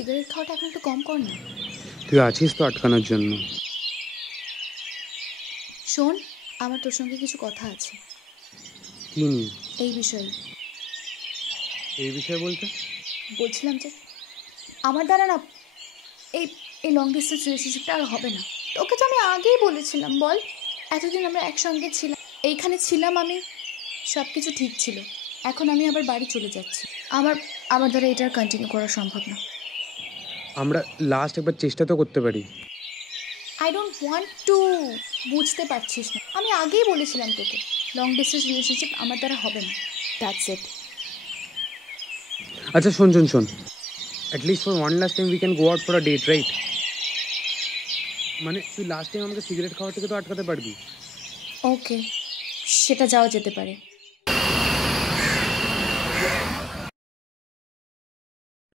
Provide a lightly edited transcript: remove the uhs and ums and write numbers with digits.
Cigarette খাওয়াটা এখন একটু কম কর না। তুই আছিস তো আটকানোর জন্য। শোন, আমার তোর সঙ্গে কিছু কথা আছে কি নিয়ে? এই বিষয়ে। এই বিষয়ে বলতে? বলছিলাম যে আমার দ্বারা না এই এই লং ডিস্টেন্স রিলেশনশিপটা আর হবে না। তোকে তো আমি আগেই বলেছিলাম, বল। এতদিন আমরা একসঙ্গে ছিলাম, এইখানে ছিলাম আমি, সব কিছু ঠিক ছিল। এখন আমি আবার বাড়ি চলে যাচ্ছি। আমার আমার দ্বারা এটা আর কন্টিনিউ করা সম্ভব না। আমরা লাস্ট একবার চেষ্টা তো করতে পারি। I don't want to. বুঝতে পারছিস না, আমি আগেই বলেছিলাম তোকে লং ডিস্টেন্স রিলেশনশিপ আমার দ্বারা হবে না। That's it. আচ্ছা শোন শোন শোন, at least for one last time we can go out for a date, right? মানে তুই লাস্ট টাইম আমাকে সিগারেট খাওয়া থেকে তো আটকাতে পারবি। ওকে, সেটা যাওয়া যেতে পারে।